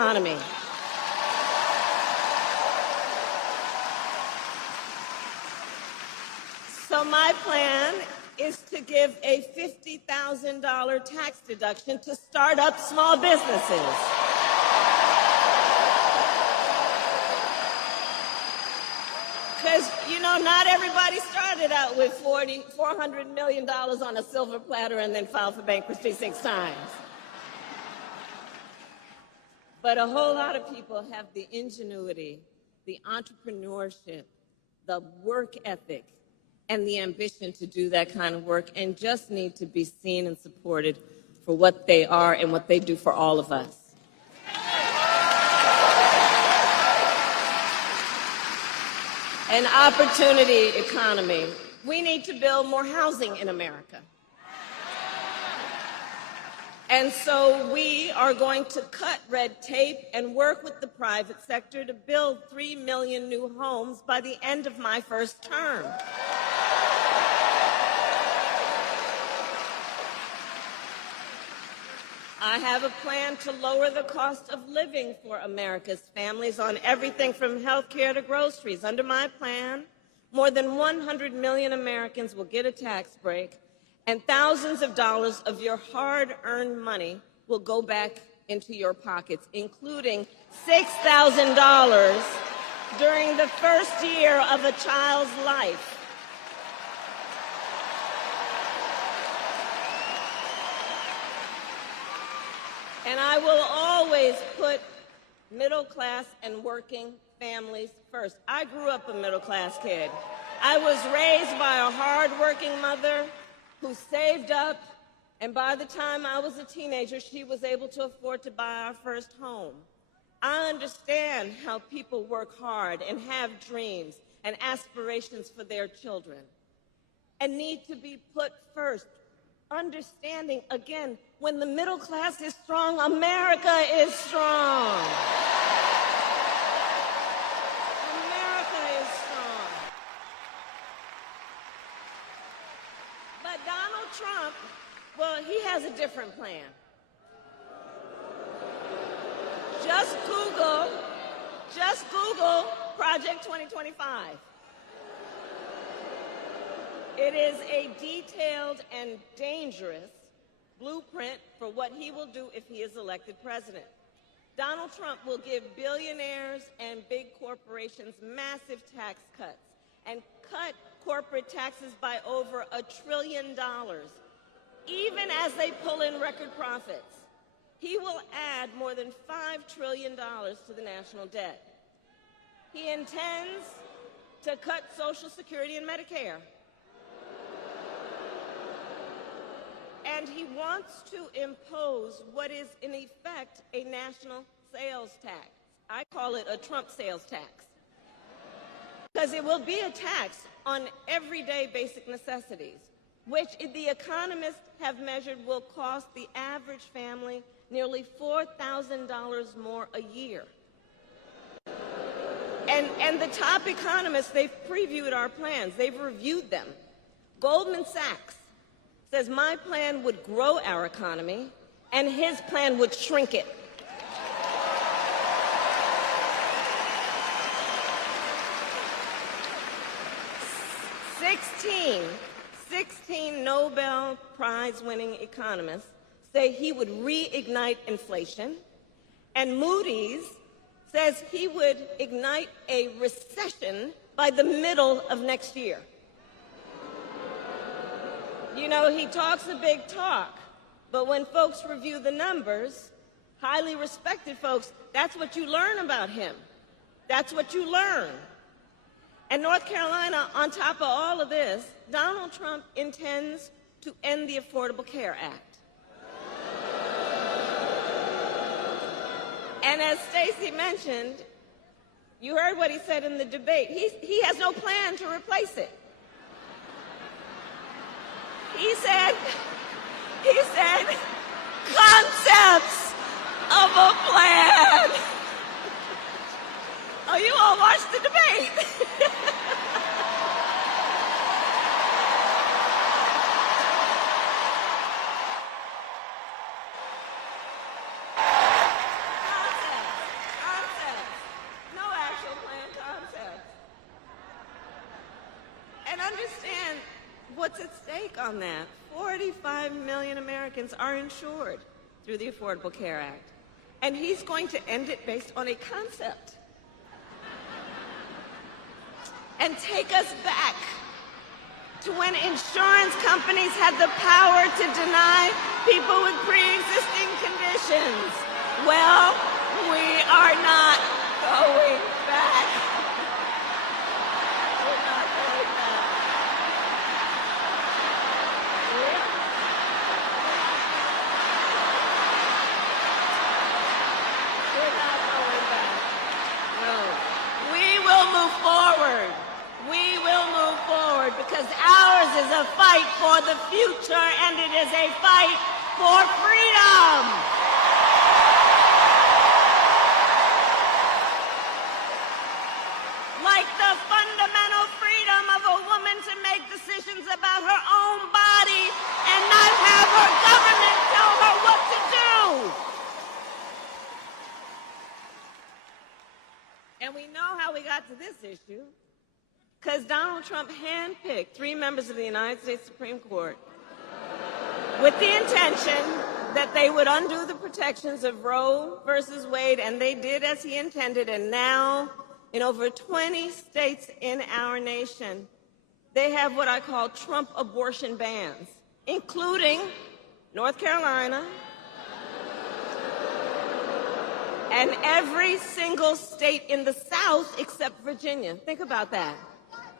economy. So my plan is to give a $50,000 tax deduction to start up small businesses. Because, not everybody started out with $400 million on a silver platter and then filed for bankruptcy 6 times. But a whole lot of people have the ingenuity, the entrepreneurship, the work ethic, and the ambition to do that kind of work, and just need to be seen and supported for what they are and what they do for all of us. An opportunity economy. We need to build more housing in America. And so we are going to cut red tape and work with the private sector to build 3 million new homes by the end of my first term. I have a plan to lower the cost of living for America's families on everything from health care to groceries. Under my plan, more than 100 million Americans will get a tax break, and thousands of dollars of your hard-earned money will go back into your pockets, including $6,000 during the first year of a child's life. And I will always put middle-class and working families first. I grew up a middle-class kid. I was raised by a hard-working mother who saved up, and by the time I was a teenager, she was able to afford to buy our first home. I understand how people work hard and have dreams and aspirations for their children and need to be put first. Understanding, again, when the middle class is strong, America is strong. America is strong. But Donald Trump, well, he has a different plan. Just Google Project 2025. It is a detailed and dangerous blueprint for what he will do if he is elected president. Donald Trump will give billionaires and big corporations massive tax cuts and cut corporate taxes by over $1 trillion, even as they pull in record profits. He will add more than $5 trillion to the national debt. He intends to cut Social Security and Medicare. And he wants to impose what is, in effect, a national sales tax. I call it a Trump sales tax. Because it will be a tax on everyday basic necessities, which the economists have measured will cost the average family nearly $4,000 more a year. And the top economists, they've previewed our plans. They've reviewed them. Goldman Sachs says my plan would grow our economy, and his plan would shrink it. Sixteen Nobel Prize-winning economists say he would reignite inflation, and Moody's says he would ignite a recession by the middle of next year. You know, he talks a big talk, but when folks review the numbers, highly respected folks, that's what you learn about him. That's what you learn. And North Carolina, on top of all of this, Donald Trump intends to end the Affordable Care Act. And as Stacey mentioned, you heard what he said in the debate. He has no plan to replace it. He said, concepts of a plan. Oh, you all watched the debate. Concepts. What's at stake on that? 45 million Americans are insured through the Affordable Care Act. And he's going to end it based on a concept. And take us back to when insurance companies had the power to deny people with pre-existing conditions. Well, we are not going back. We're not going back. We're not going back. No. We will move forward. We will move forward because ours is a fight for the future and it is a fight for freedom. Like the fundamental freedom of a woman to make decisions about her own body and not have her government tell her what to do. And we know how we got to this issue. Because Donald Trump handpicked 3 members of the United States Supreme Court with the intention that they would undo the protections of Roe versus Wade, and they did as he intended. And now, in over 20 states in our nation, they have what I call Trump abortion bans, including North Carolina, and every single state in the South except Virginia. Think about that.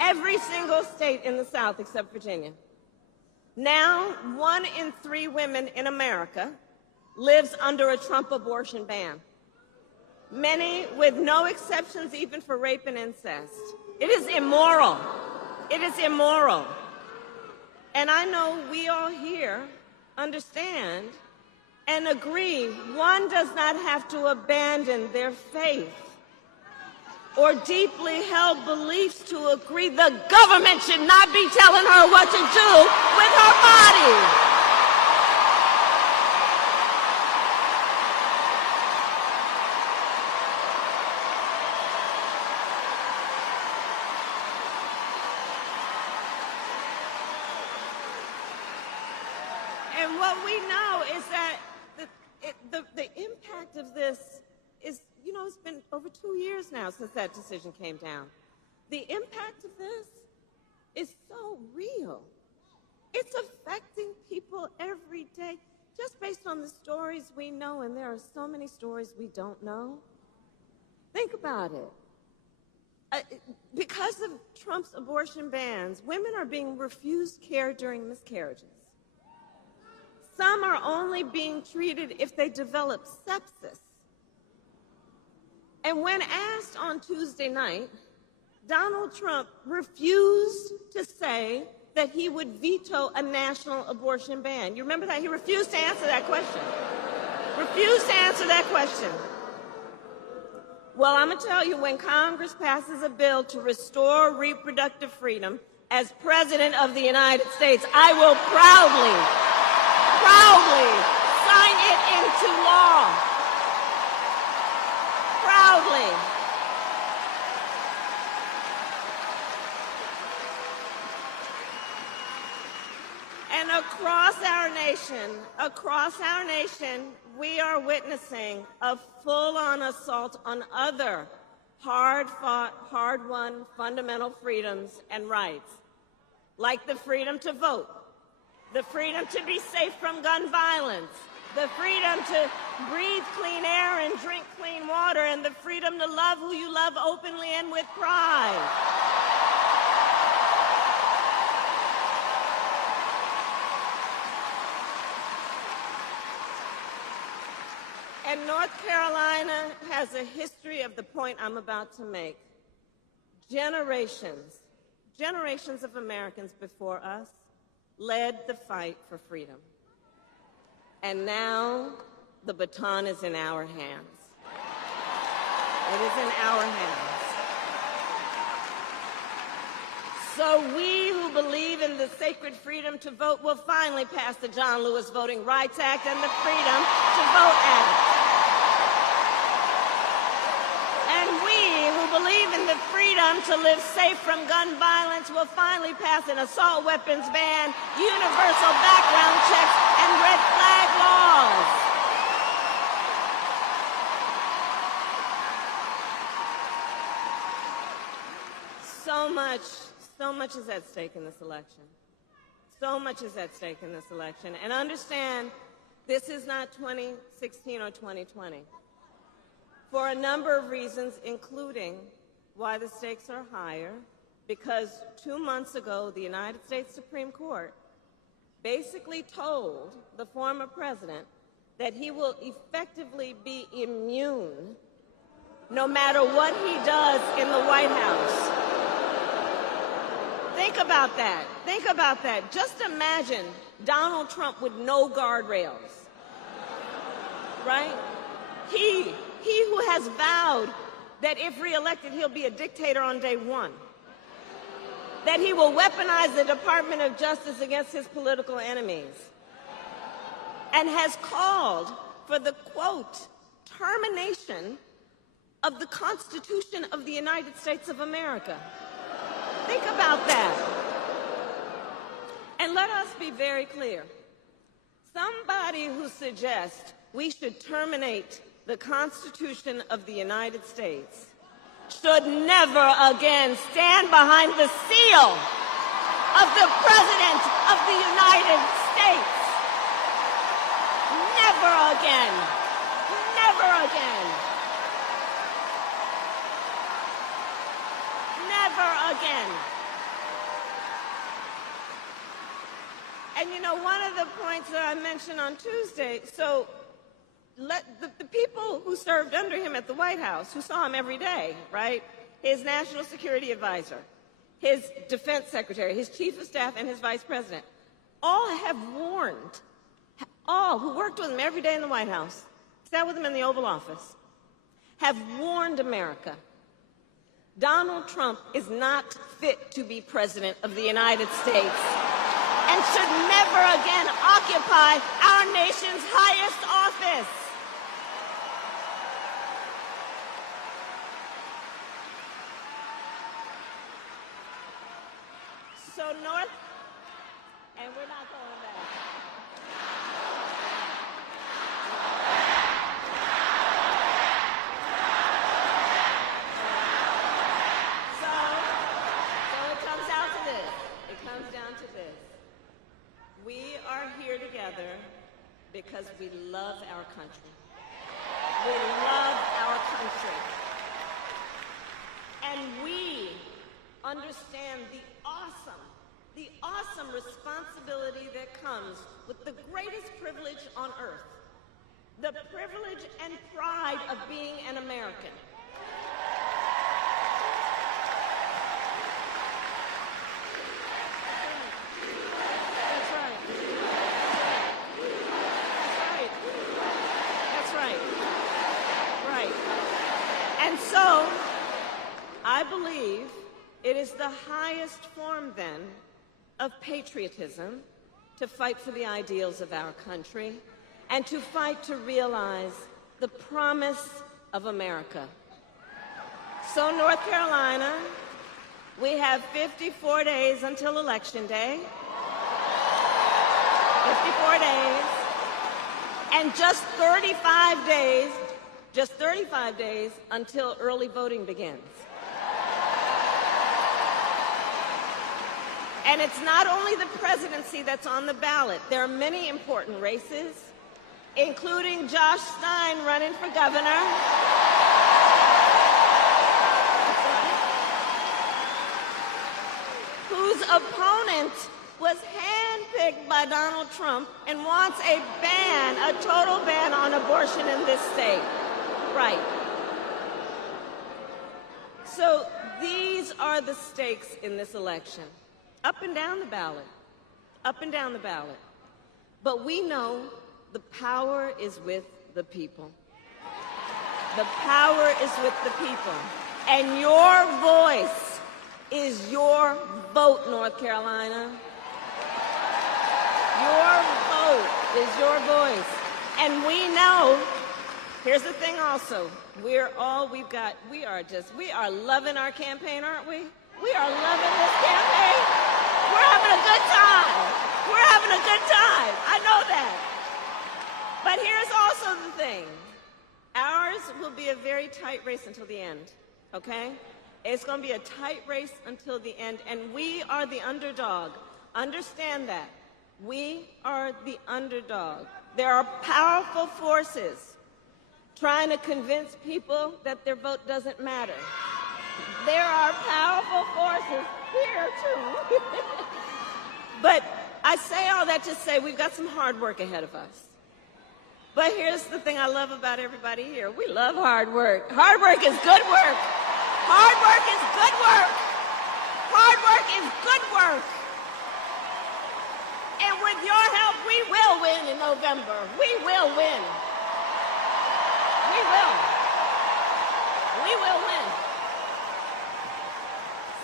Every single state in the South except Virginia. Now, 1 in 3 women in America lives under a Trump abortion ban. Many with no exceptions even for rape and incest. It is immoral. It is immoral. And I know we all here understand and agree one does not have to abandon their faith or deeply held beliefs to agree the government should not be telling her what to do with her body. And what we know is that the impact of this is, you know, it's been over 2 years now since that decision came down. The impact of this is so real. It's affecting people every day, just based on the stories we know, and there are so many stories we don't know. Think about it. Because of Trump's abortion bans, women are being refused care during miscarriages. Some are only being treated if they develop sepsis. And when asked on Tuesday night, Donald Trump refused to say that he would veto a national abortion ban. You remember that? He refused to answer that question. Refused to answer that question. Well, I'm going to tell you, when Congress passes a bill to restore reproductive freedom, as President of the United States, I will proudly sign it into law. Proudly. And across our nation, we are witnessing a full-on assault on other hard-fought, hard-won fundamental freedoms and rights, like the freedom to vote, the freedom to be safe from gun violence, the freedom to breathe clean air and drink clean water, and the freedom to love who you love openly and with pride. And North Carolina has a history of the point I'm about to make. Generations of Americans before us led the fight for freedom. And now the baton is in our hands. It is in our hands. So we who believe in the sacred freedom to vote will finally pass the John Lewis Voting Rights Act and the Freedom to Vote Act. And we who believe in the freedom to live safe from gun violence. We'll finally pass an assault weapons ban, universal background checks, and red flag laws. So much is at stake in this election. So much is at stake in this election. And understand, this is not 2016 or 2020. For a number of reasons, including why the stakes are higher, because 2 months ago, the United States Supreme Court basically told the former president that he will effectively be immune no matter what he does in the White House. Think about that. Think about that. Just imagine Donald Trump with no guardrails, right? He who has vowed that if reelected, he'll be a dictator on day one, that he will weaponize the Department of Justice against his political enemies, and has called for the, quote, termination of the Constitution of the United States of America. Think about that. And let us be very clear. Somebody who suggests we should terminate the Constitution of the United States should never again stand behind the seal of the President of the United States. Never again. Never again. Never again. And you know, one of the points that I mentioned on Tuesday, so the people who served under him at the White House, who saw him every day, right? His national security advisor, his defense secretary, his chief of staff, and his vice president, all have warned, all who worked with him every day in the White House, sat with him in the Oval Office, have warned America. Donald Trump is not fit to be president of the United States and should never again occupy our nation's highest office. So North, and we're not going back. We are here together because we love our country. We love our country. And we understand the awesome responsibility that comes with the greatest privilege on earth, the privilege and pride of being an American. And so, I believe it is the highest form, then, of patriotism to fight for the ideals of our country and to fight to realize the promise of America. So, North Carolina, we have 54 days until Election Day. 54 days. And just 35 days until early voting begins. And it's not only the presidency that's on the ballot. There are many important races, including Josh Stein running for governor, whose opponent was handpicked by Donald Trump and wants a total ban on abortion in this state. Right. So these are the stakes in this election. Up and down the ballot. Up and down the ballot. But we know the power is with the people. The power is with the people. And your voice is your vote, North Carolina. Your vote is your voice. And we know Here's the thing also. We are loving our campaign, aren't we? We are loving this campaign. We're having a good time. We're having a good time. I know that. But here's also the thing. Ours will be a very tight race until the end, okay? It's going to be a tight race until the end, and we are the underdog. Understand that. We are the underdog. There are powerful forces trying to convince people that their vote doesn't matter. There are powerful forces here, too. But I say all that to say we've got some hard work ahead of us. But here's the thing I love about everybody here. We love hard work. Hard work is good work. Hard work is good work. Hard work is good work. And with your help, we will win in November. We will win. We will. We will win.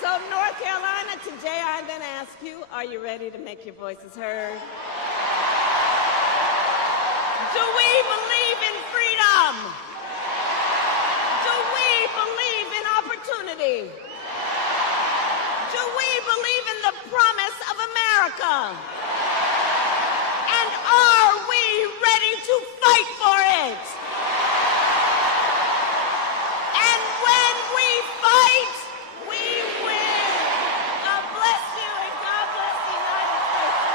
So North Carolina, today I then ask you, are you ready to make your voices heard? Do we believe in freedom? Do we believe in opportunity? Do we believe in the promise of America? And are we ready to fight for it? And when we fight, we win. God bless you, and God bless the United States of America.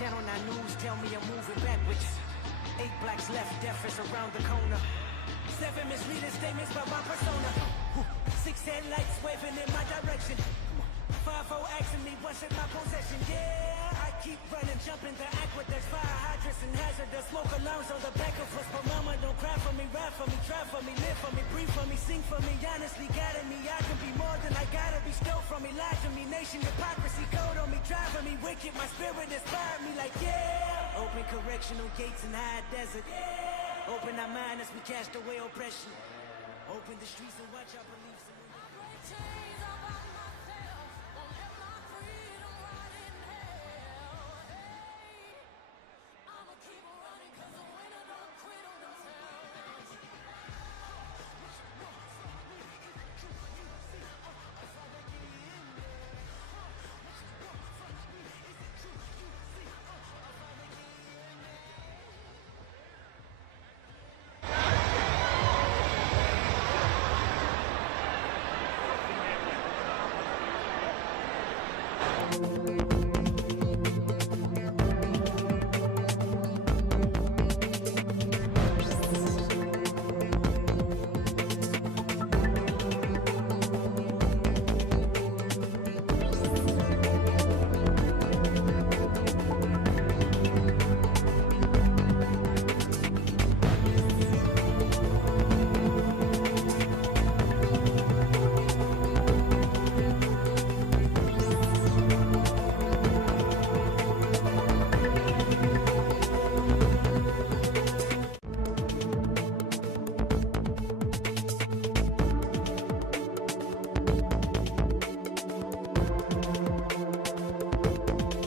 Channel 9 News tell me I'm moving backwards. 8 blacks left, death is around the corner. 7 misleading statements about my persona. 6 headlights waving in my direction. 5-0 asking me what's in my possession. Yeah, I keep running, jumping the aqueducts, fire hydrants and hazardous smoke alarms on the back of us. But mama, don't cry for me, ride for me, try for me, live for me, breathe for me, sing for me. Honestly, guiding me, I can be more than I gotta be. Stole from me, lied to me, nation hypocrisy, code on me, driving me wicked. My spirit inspired me like yeah. Open correctional gates in high desert. Yeah. Open our mind as we cast away oppression. Open the streets and watch our beliefs. Thank you.